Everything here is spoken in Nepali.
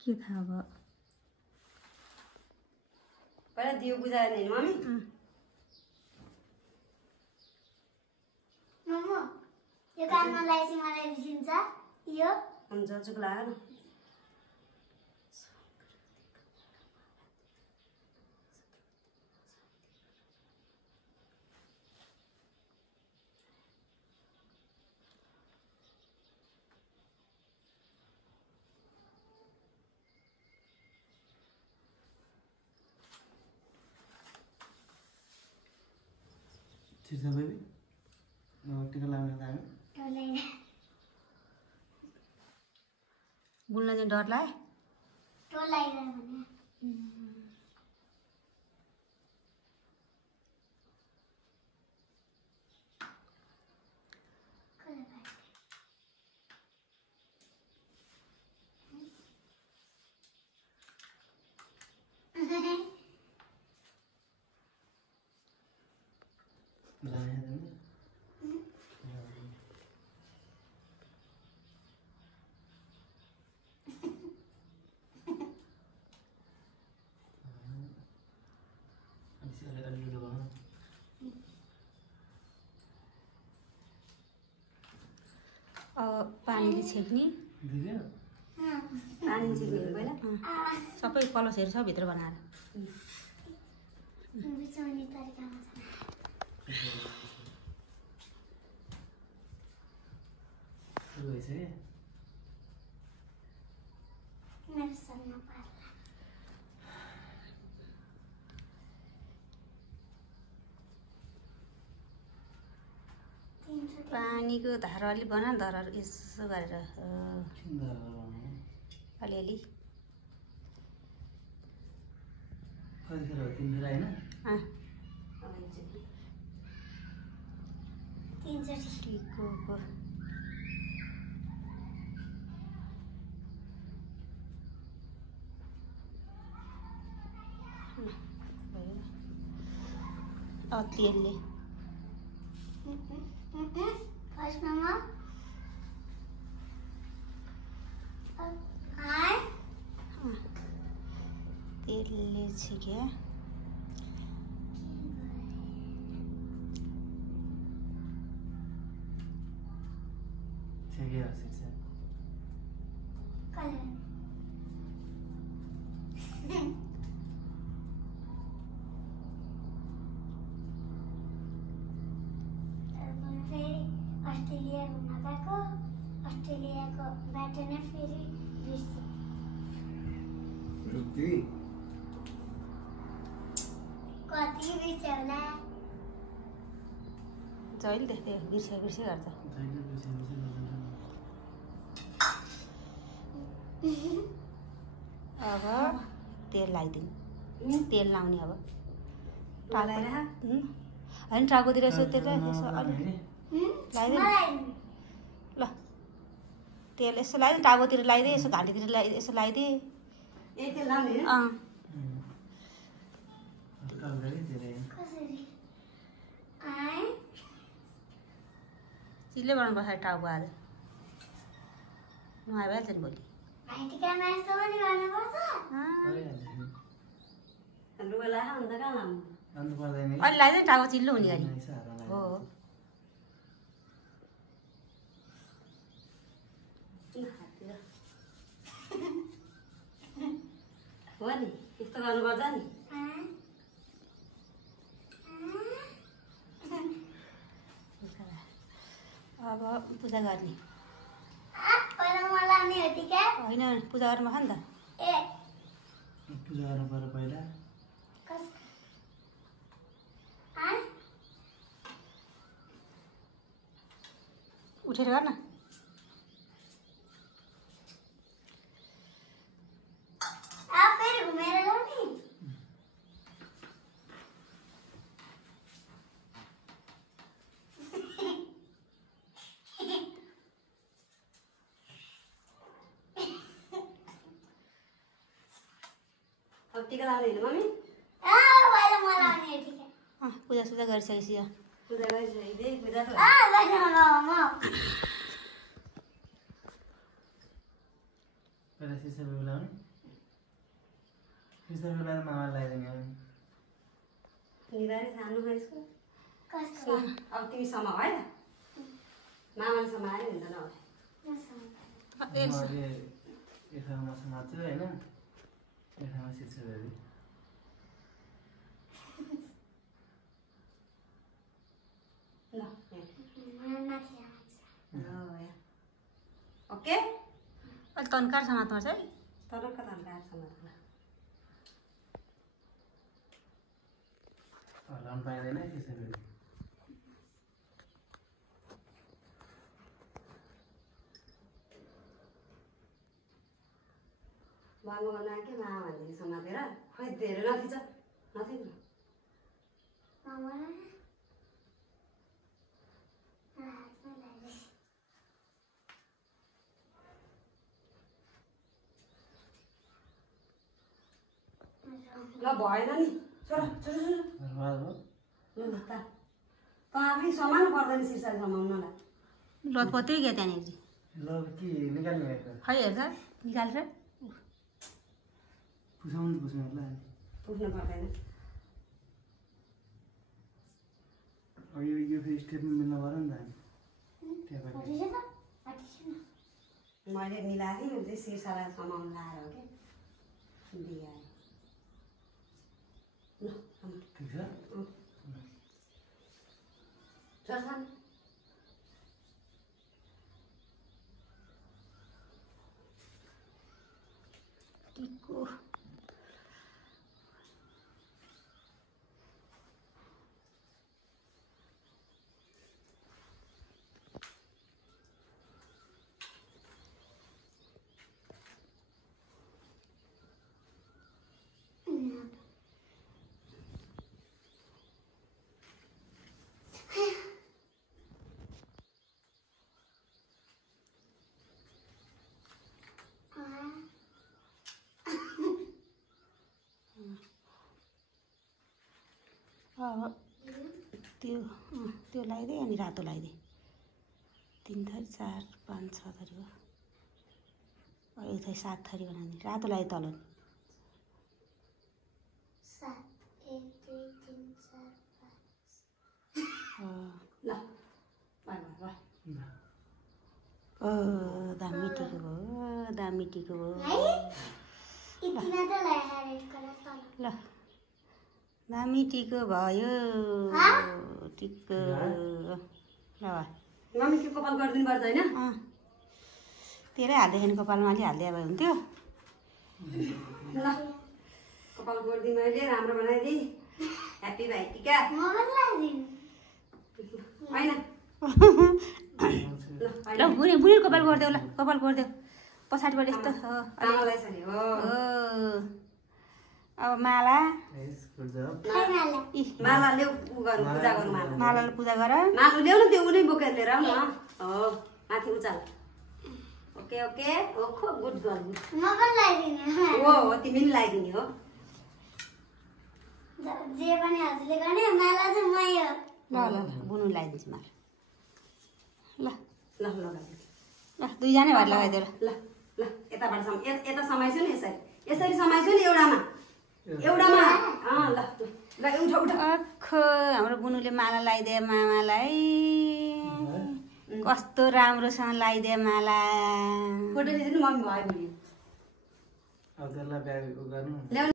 के थाहा भयो पहिला दियो बुझाएर नि मम्मी मम्मी यो कानमा लाइसी मलाई बिसिन्छ यो हुन्छ चुक लाग्यो ठीक है बेबी टिका लगाउन लाग्यो बुल्न चाहिँ डर लाग्यो टोल लागिरह्यो भने पानीले छेक्ने पानी छिर्ने पहिला सबै कलसहरू सब भित्र बनाएर बिचाउने तरिकामा छ मेरो सन्ना पार्ला पानीको धार अलि बना धरहरू यसो गरेर अलिअलि कतिखेर हो 3 फेर हैन टिको तेलले फर्स्टमा तेलले छिक्यो ठिकै हो शिक्षा अस्ट्रेलिया घुम्न गएको अस्ट्रेलियाको बाटो नै फेरि बिर्से कति बिर्स्यो होला जहिले देख्दै बिर्से गर्छ अब तेल लगाइदिनु तेल लाउने अब होइन टाउकोतिर यसो तेल यसो अलि लगाइदिनु ल तेल यसो लगाइदिनु टाउकोतिर लगाइदिए यसो घाँटीतिर यसो लगाइदिए चिल्ले बनाउनुपर्छ टाउको आज नुहाए भइहाल्छ नि भोलि अलि लगाइदिनु टाउको चिल्लो हुने गरी हो हो नि यस्तो गर्नुपर्छ नि अब पूजा गर्ने होइन पूजा गर्नु पर्छ नि त पूजा गर्नु पर्यो पहिला उठेर गर्न टिका लाउने होइन मम्मी पूजा सुजा गरिसकेपछि पूजा गरिसकेपछि पूजा पहिला सिसा बेबी लाउने शीर्षकको लागि मामाले लगाइदिने हो निधारे सानो है यसको कसको अब तिमी समा है मामाले समाए हुँदैन होला मैले यतामा समात्छु होइन यतामा शीर्षक हेरी ल माथि ओके अहिले तन्कार समात्नु पर्छ है तर कता समात्नु हल्लाउनु पाइँदैन है शीर्षक हेरी बाङ्गो बनायो कि मामा भन्दाखेरि समातेर खोइ धेरै नथिच नथिच मामा हातमा लाग्यो ल भएन नि छोरा छोरा छोरा बर्बाद भयो ल ल त आफै समाउनु पर्दैन शीर्षक समाउनलाई लतपत्रै गयो त्यहाँनिर ल के निकाल्ने भएको खै हेर्छ निकालेर पुसाउनु पुस्नु होला पुग्नु पर्दैन अब यो फेरि स्टेपमा मिल्नु पऱ्यो नि त त्यहाँबाट मैले मिलाएको थिएँ चाहिँ शीर्षलाई समाउनु लाएर हो क्या बिहार ल ठिक छ चर्छन् टिको अब त्यो लगाइदिए अनि रातो लगाइदिए 3 थरी 4 5 6 थरी भयो अब एक थरी 7 थरी बनाइदिए रातो लगाइ तल 7 1 2 3 4 5 ल बाई बाई दामी टिको भयो दामी टिको भयो इतना त लगाएर रेड कलर तल ल दामी टिको भयो टिको ल मम्मी के कपाल गरिदिनु पर्छ होइन तेरै हाल्दाखेरि कपालमा अलि हालिदिए भए हुन्थ्यो ल कपाल गरिदिएँ मैले राम्रो बनाइदिएँ ह्याप्पी भाइ टिका म पनि लाग्दिन होइन ल बुढी बुढी कपाल गरिदेऊ ल कपाल गरिदेऊ पछाडिबाट यस्तो आमालाई छ नि हो अब माला गुड जब माला ल्याऊ गर्नु पूजा गर्नु माला मालाले पूजा गर माला ल्याउ न त्यो उनी बोकेर लिएर आऊ न हो माथि उचाल ओके ओके ओखो गुड गर्ल गुड म पनि लाग्दिन हो हो तिमी पनि लगाइदिने हो जे पनि हजुरले गर्ने माला चाहिँ मै हो ल ल बुनु लगाइदिन्छु माला ल ल लगाइदिनु ल दुईजना भएर लगाइदेऊ ल ल ल यताबाट यता समाइछु नि यसरी यसरी समाइछु नि एउटामा एउटामा ल ल उठ उठ अखो हाम्रो बुनुले माला लगाइदिए मामालाई कस्तो राम्रोसँग लगाइदिए माला फोटो लिदिनु मम्मी भयो भने अब त्यसलाई ब्याग गर्नु ल्याउ